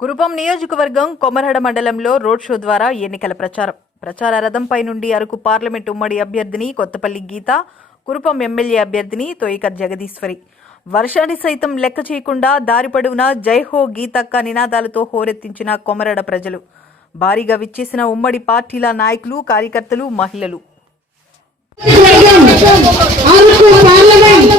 కురుపం నియోజకవర్గం కొమరహడ మండలంలో road show ద్వారా ఎన్నికల ప్రచార రథంపై నుండి అరకు పార్లమెంట్ ఉమ్మడి అభ్యర్థిని కొత్తపల్లి గీత, కురుపం ఎమ్మెల్యే అభ్యర్థిని తోయికర్ జగదీశ్వరి వర్షాన్ని సైతం లెక్క చేయకుండా దారి పొడవునా జై హో గీతక్క నినాదాలతో హోరెత్తించిన కొమరహడ ప్రజలు. భారీగా విచ్చేసిన ఉమ్మడి పార్టీల నాయకులు, కార్యకర్తలు, మహిళలు. అరకు పార్లమెంట్